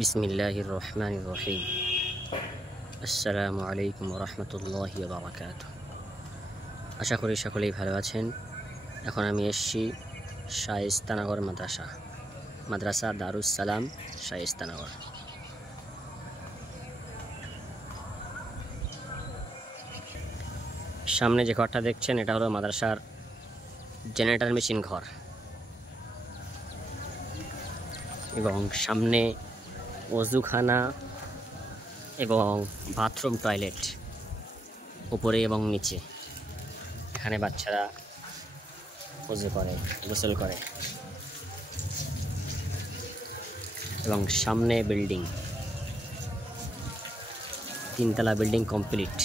বিসমিল্লাহির রহমানির রহিম। আসসালামু আলাইকুম রহমতুল্লাহি ওয়া বারাকাতুহু। আশা করি সকলেই ভালো আছেন। এখন আমি এসেছি শায়েস্তানগর মাদ্রাসা দারুস সালাম শায়েস্তানগর। সামনে যে ঘরটা দেখছেন এটা হলো মাদ্রাসার জেনারেটর মেশিন ঘর, এবং সামনে ওযুখানা এবং বাথরুম টয়লেট উপরে এবং নিচে। এখানে বাচ্চারা ওযু করে, গোসল করে, এবং সামনে বিল্ডিং, 3 তলা বিল্ডিং কমপ্লিট।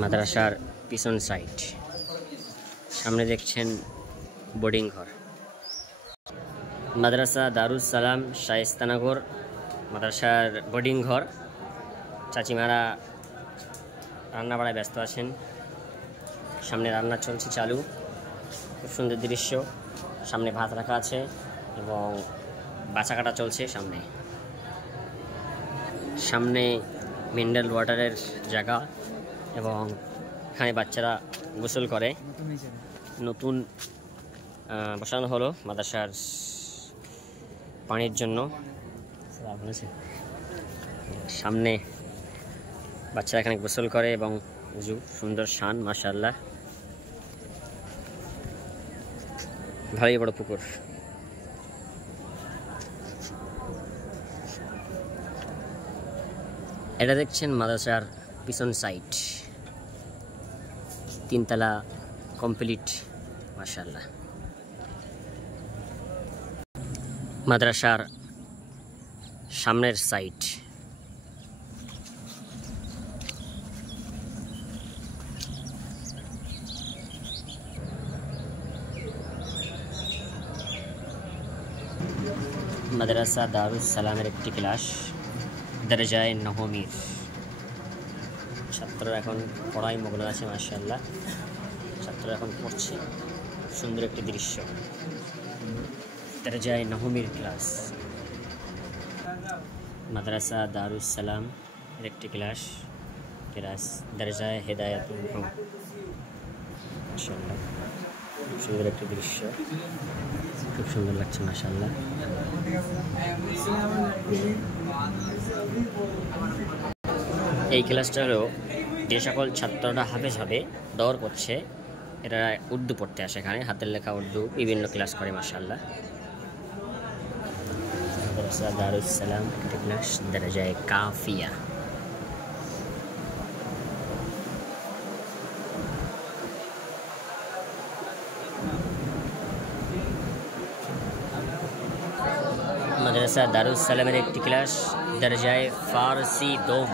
মাদ্রাসার পিছন সাইড সামনে দেখছেন বোর্ডিং ঘর। মাদ্রাসা দারুস সালাম শায়েস্তানগর মাদ্রাসার বোর্ডিং ঘর। চাচিমারা রান্না বাড়ায় ব্যস্ত আছেন। সামনে রান্না চলছে চালু, খুব সুন্দর দৃশ্য। সামনে ভাত রাখা আছে এবং বাছা কাটা চলছে। সামনে মিনারেল ওয়াটারের জায়গা, এবং এখানে বাচ্চারা গোসল করে। নতুন বসানো হলো মাদ্রাসার পানির জন্য। সামনে বাচ্চারা এখানে গোসল করে এবং সুন্দর শান, মাশাআল্লাহ, ভালোই বড় পুকুর। এটা দেখছেন মাদ্রাসার পিছন সাইড, 3 তলা কমপ্লিট, মাশাআল্লাহ। মাদ্রাসার সামনের সাইড মাদ্রাসা দারুস সালামের একটি ক্লাস, দরজায়ে নহমীর। ছাত্ররা এখন পড়ায় মগ্ন আছে, মাশাআল্লাহ। ছাত্ররা এখন পড়ছে, সুন্দর একটি দৃশ্য। দরজায়ে নহমীর ক্লাস, মাদ্রাসা দারুস সালাম এর একটি ক্লাস দরজায়ে হেদায়াতুল রূহ। মাশাআল্লাহ, খুব সুন্দর একটি দৃশ্য, খুব সুন্দর লাগছে, মাশাআল্লাহ। এই ক্লাসটা হলো যে সকল ছাত্ররা হাফেজ হবে, দৌড় করছে, এরা উর্দু পড়তে আসে এখানে। হাতের লেখা উর্দু বিভিন্ন ক্লাস করে, মাশাআল্লাহ। মাদ্রাসা দারুস সালাম একটি ক্লাস, দরজায়ে কাফিয়া। মাদ্রাসা দারুস সালামের একটি ক্লাস, দরজায়ে ফারসি দোম।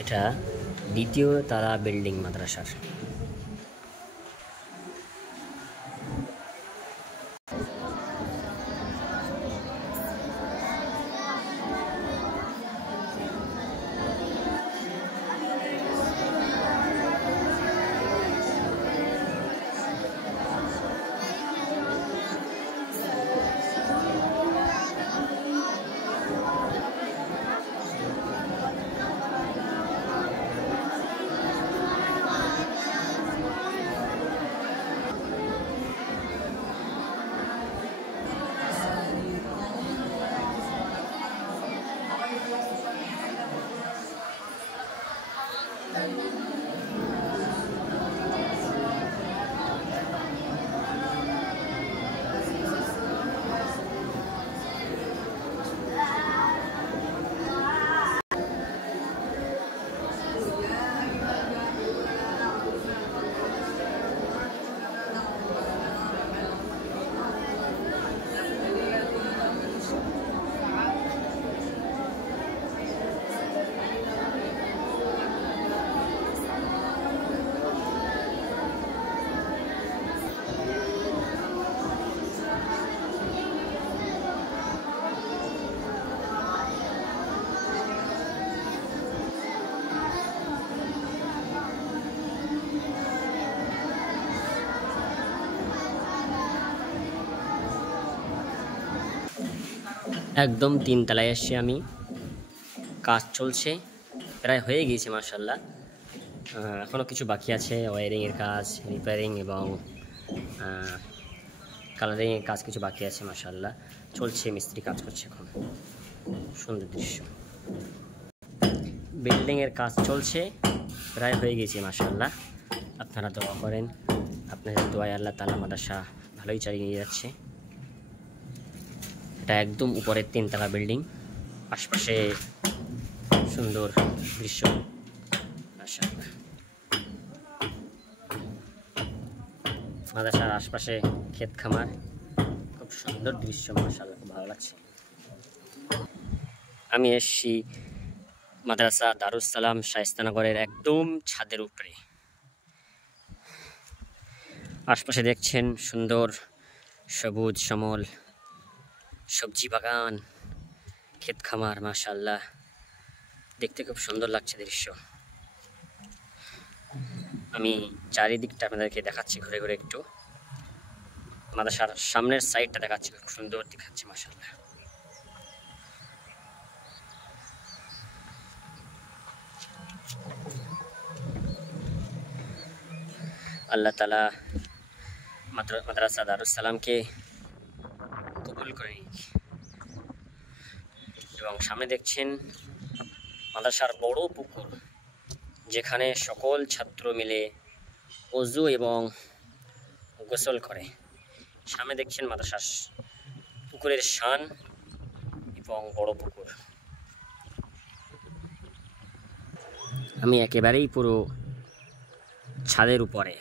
এটা 2য় তলা বিল্ডিং মাদ্রাসার। একদম 3 তলায় এসছি আমি। কাজ চলছে, প্রায় হয়ে গিয়েছে মাশাআল্লাহ। এখনও কিছু বাকি আছে, ওয়্যারিংয়ের কাজ, রিপেয়ারিং এবং কালারিংয়ের কাজ কিছু বাকি আছে মাশাআল্লাহ। চলছে, মিস্ত্রি কাজ করছে এখন। সুন্দর দৃশ্য। বিল্ডিংয়ের কাজ চলছে, প্রায় হয়ে গিয়েছে মাশাআল্লাহ। আপনারা দোয়া করেন, আপনাদের দোয়ায় আল্লাহ তাআলা মাদ্রাসা ভালোই চালিয়ে নিয়ে যাচ্ছে। এটা একদম উপরের 3 তলা বিল্ডিং, আশপাশে সুন্দর দৃশ্য মাশাআল্লাহ। মাদ্রাসার আশপাশে ক্ষেত খামার, খুব সুন্দর দৃশ্য মাশাআল্লাহ, খুব ভালো লাগছে। আমি এসছি মাদ্রাসা দারুস সালাম শায়েস্তানগরের একদম ছাদের উপরে। আশপাশে দেখছেন সুন্দর সবুজ শ্যামল সবজি বাগান, ক্ষেত খামার মাশাআল্লাহ, দেখতে খুব সুন্দর লাগছে দৃশ্য। আমি চারিদিকটা আপনাদেরকে দেখাচ্ছি ঘুরে ঘুরে একটু। মাদ্রাসার সামনের সাইডটা দেখাচ্ছি, খুব সুন্দর দেখাচ্ছে মাশাআল্লাহ। আল্লাহ তাআলা মাদ্রাসা দারুস সালামকে কবুল করে নিক। এবং সামনে দেখছেন মাদ্রাসার বড় পুকুর, যেখানে সকল ছাত্র মিলে ওযু এবং গোসল করে। সামনে দেখছেন মাদ্রাসার পুকুরের শান এবং বড় পুকুর। আমি একেবারেই পুরো ছাদের উপরে।